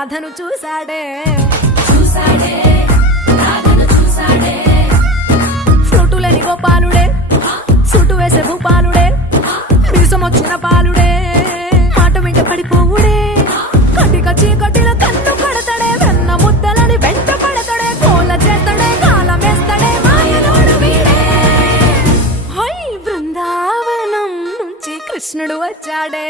రాధను చూశాడే. చూసాడే రాధను చూసాడే ఫ్లూటులేని గోపాలుడే చుట్టు వేసే భూపాలుడే విషమొచ్చిన పాలుడే మాట వెంట పడిపోవుడే. కటిక చీకటిలో కన్ను పడతాడే వెన్న ముద్దలని వెంట పడతాడే కోల చేస్తాడే కాలమేస్తాడే మాయలోడు వీడే. హై బృందావనం నుంచి కృష్ణుడు వచ్చాడే.